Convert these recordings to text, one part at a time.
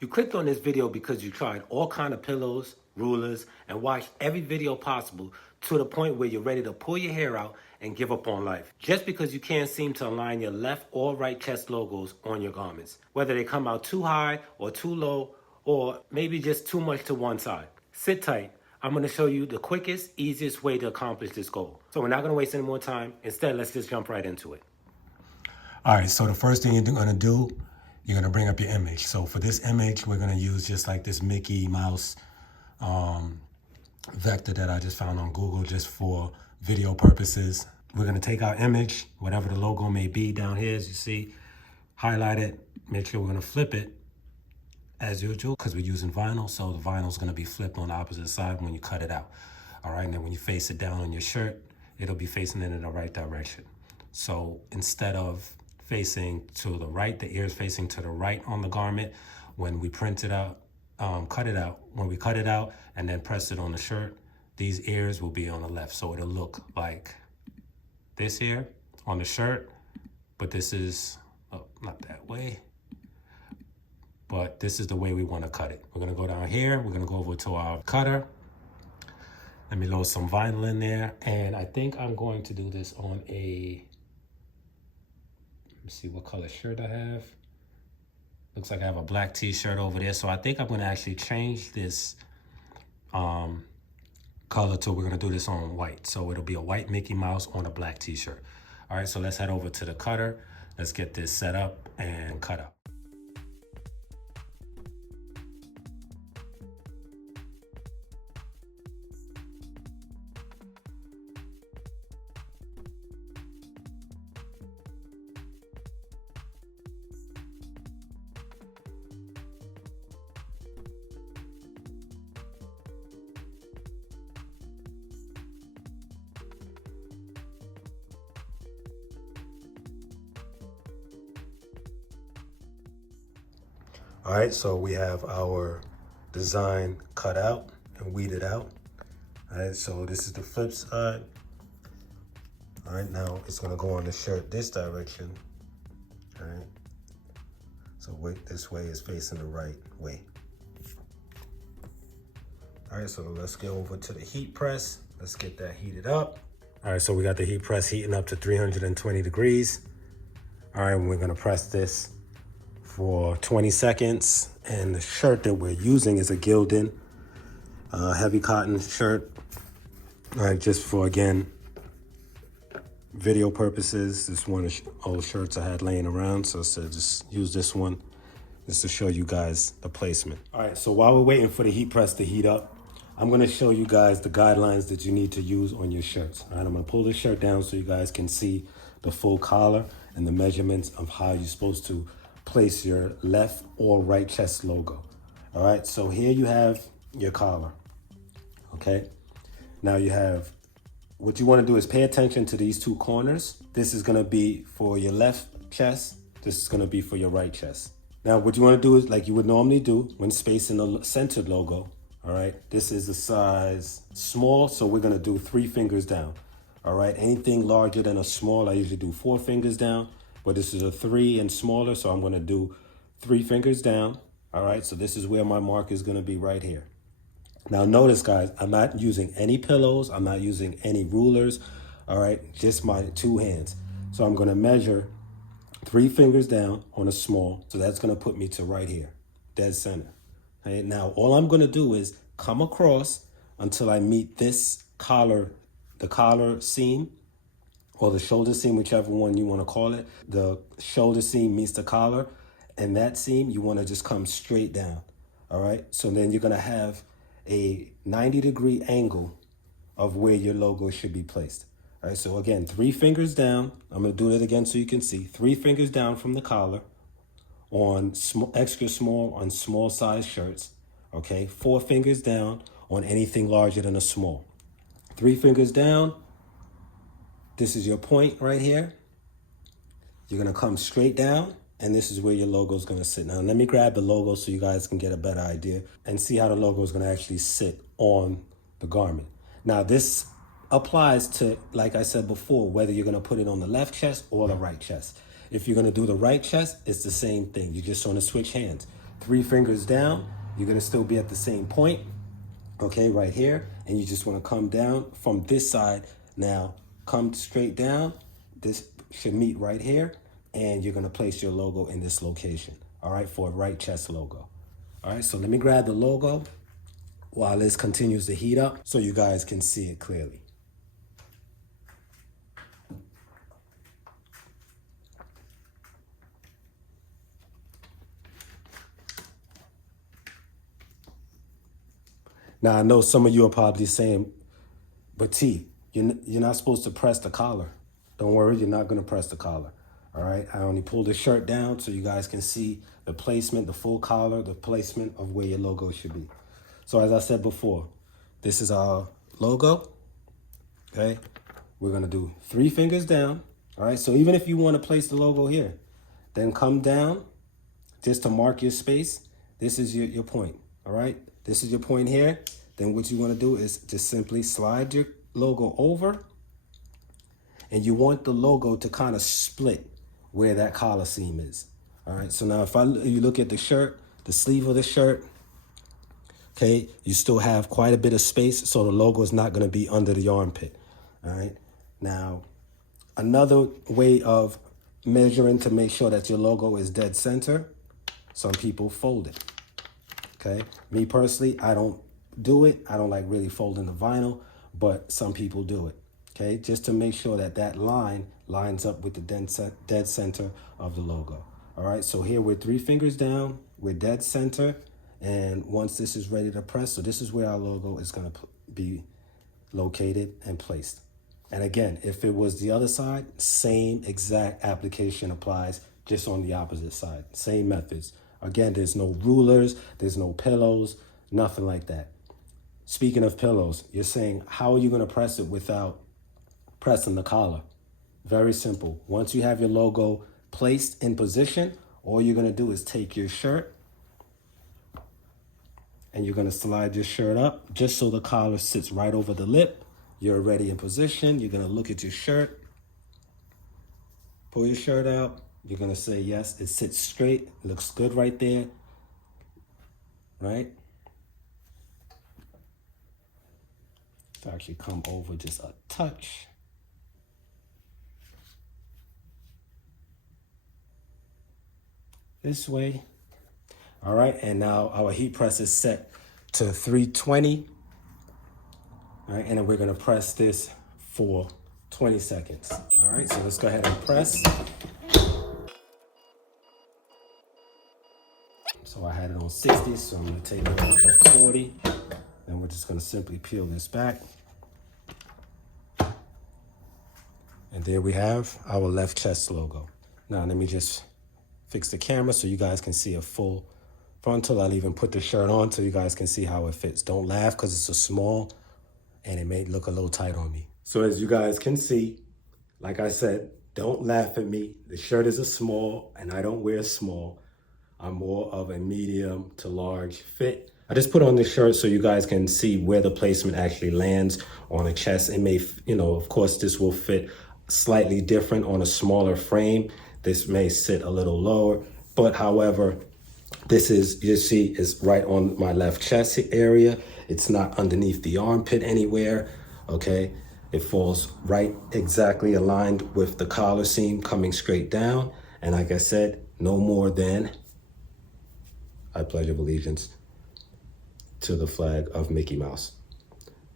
You clicked on this video because you tried all kind of pillows, rulers, and watched every video possible to the point where you're ready to pull your hair out and give up on life. Just because you can't seem to align your left or right chest logos on your garments. Whether they come out too high or too low, or maybe just too much to one side. Sit tight. I'm going to show you the quickest, easiest way to accomplish this goal. So we're not going to waste any more time. Instead, let's just jump right into it. All right, so the first thing you're gonna do, you're gonna bring up your image. So for this image, we're gonna use just like this Mickey Mouse vector that I just found on Google just for video purposes. We're gonna take our image, whatever the logo may be down here, as you see, highlight it, make sure we're gonna flip it as usual, because we're using vinyl, so the vinyl is gonna be flipped on the opposite side when you cut it out. All right, and then when you face it down on your shirt, it'll be facing it in the right direction. So instead of facing to the right, the ears facing to the right on the garment, when we print it out, cut it out, when we cut it out and then press it on the shirt, these ears will be on the left. So it'll look like this here on the shirt, but this is, not that way, but this is the way we want to cut it. We're going to go down here. We're going to go over to our cutter. Let me load some vinyl in there. And I think I'm going to do this on a, let me see what color shirt I have. Looks like I have a black t-shirt over there. So I think I'm going to actually change this color to, we're going to do this on white. So it'll be a white Mickey Mouse on a black t-shirt. All right, so let's head over to the cutter. Let's get this set up and cut out. All right, so we have our design cut out and weeded out. All right, so this is the flip side. All right, now it's gonna go on the shirt this direction. All right, so this way is facing the right way. All right, so let's go over to the heat press. Let's get that heated up. All right, so we got the heat press heating up to 320 degrees. All right, we're gonna press this for 20 seconds. And the shirt that we're using is a Gildan heavy cotton shirt. All right, just for, again, video purposes. This one of old shirts I had laying around, so I said just use this one just to show you guys the placement. All right, so while we're waiting for the heat press to heat up, I'm gonna show you guys the guidelines that you need to use on your shirts. All right, I'm gonna pull this shirt down so you guys can see the full collar and the measurements of how you're supposed to place your left or right chest logo. All right, so here you have your collar, okay? Now you have, what you wanna do is pay attention to these two corners. This is gonna be for your left chest. This is gonna be for your right chest. Now what you wanna do is, like you would normally do when spacing the centered logo, all right? This is a size small, so we're gonna do 3 fingers down, all right? Anything larger than a small, I usually do 4 fingers down. But this is a 3 and smaller, so I'm gonna do 3 fingers down. All right, so this is where my mark is gonna be right here. Now notice, guys, I'm not using any pillows. I'm not using any rulers. All right, just my 2 hands. So I'm gonna measure 3 fingers down on a small. So that's gonna put me to right here, dead center. Okay, now all I'm gonna do is come across until I meet this collar, the collar seam, or the shoulder seam, whichever one you want to call it. The shoulder seam meets the collar, and that seam, you want to just come straight down, all right? So then you're going to have a 90-degree angle of where your logo should be placed. All right, so again, 3 fingers down. I'm going to do it again so you can see. 3 fingers down from the collar on extra small on small size shirts, okay? 4 fingers down on anything larger than a small. 3 fingers down. This is your point right here. You're gonna come straight down, and this is where your logo is gonna sit. Now, let me grab the logo so you guys can get a better idea and see how the logo is gonna actually sit on the garment. Now, this applies to, like I said before, whether you're gonna put it on the left chest or the right chest. If you're gonna do the right chest, it's the same thing. You just wanna switch hands. 3 fingers down. You're gonna still be at the same point, okay, right here. And you just wanna come down from this side. Now, come straight down. This should meet right here. And you're gonna place your logo in this location, all right, for a right chest logo. All right, so let me grab the logo while this continues to heat up so you guys can see it clearly. Now, I know some of you are probably saying, but T, you're not supposed to press the collar. Don't worry, you're not going to press the collar. All right, I only pulled the shirt down so you guys can see the placement, the full collar, the placement of where your logo should be. So as I said before, this is our logo, okay? We're going to do 3 fingers down, all right? So even if you want to place the logo here, then come down just to mark your space. This is your point, all right? This is your point here. Then what you want to do is just simply slide your logo over, and you want the logo to kind of split where that collar seam is. All right, so now if you look at the shirt, the sleeve of the shirt, okay, you still have quite a bit of space, so the logo is not going to be under the armpit. All right, now another way of measuring to make sure that your logo is dead center, some people fold it. Okay, me personally, I don't do it. I don't like really folding the vinyl, but some people do it. Okay, just to make sure that that line lines up with the dead center of the logo. All right, so here we're 3 fingers down, we're dead center, and once this is ready to press, so this is where our logo is going to be located and placed. And again, if it was the other side, same exact application applies, just on the opposite side, same methods. Again, there's no rulers, there's no pillows, nothing like that. Speaking of pillows, you're saying, how are you going to press it without pressing the collar? Very simple. Once you have your logo placed in position, all you're going to do is take your shirt and you're going to slide your shirt up just so the collar sits right over the lip. You're already in position. You're going to look at your shirt, pull your shirt out. You're going to say, yes, it sits straight. Looks good right there. Right? To actually come over just a touch. This way. All right, and now our heat press is set to 320. All right, and then we're going to press this for 20 seconds. All right, so let's go ahead and press. So I had it on 60, so I'm going to take it off at 40. And we're just going to simply peel this back. And there we have our left chest logo. Now let me just fix the camera so you guys can see a full frontal. I'll even put the shirt on so you guys can see how it fits. Don't laugh because it's a small and it may look a little tight on me. So as you guys can see, like I said, don't laugh at me. The shirt is a small and I don't wear small. I'm more of a medium to large fit. I just put on this shirt so you guys can see where the placement actually lands on a chest. It may, of course, this will fit slightly different on a smaller frame. This may sit a little lower, but however, this is, you see, is right on my left chest area. It's not underneath the armpit anywhere, okay? It falls right exactly aligned with the collar seam coming straight down. And like I said, no more than, I pledge allegiance to the flag of Mickey Mouse,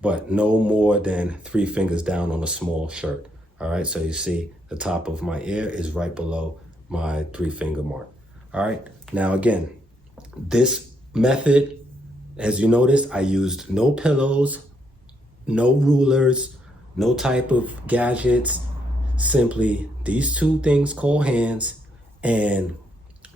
but no more than 3 fingers down on a small shirt. All right, so you see the top of my ear is right below my 3-finger mark. All right, now again, this method, as you notice, I used no pillows, no rulers, no type of gadgets, simply these 2 things called hands and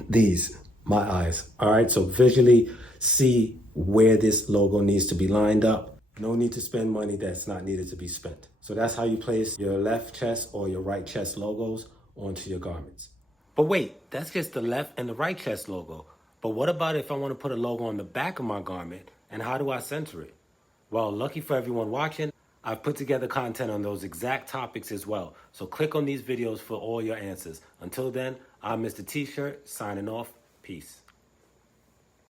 these, my eyes. All right, so visually see where this logo needs to be lined up. No need to spend money that's not needed to be spent. So that's how you place your left chest or your right chest logos onto your garments. But wait, that's just the left and the right chest logo. But what about if I want to put a logo on the back of my garment, and how do I center it? Well, lucky for everyone watching, I've put together content on those exact topics as well. So click on these videos for all your answers. Until then, I'm Mr. T-Shirt, signing off. Peace.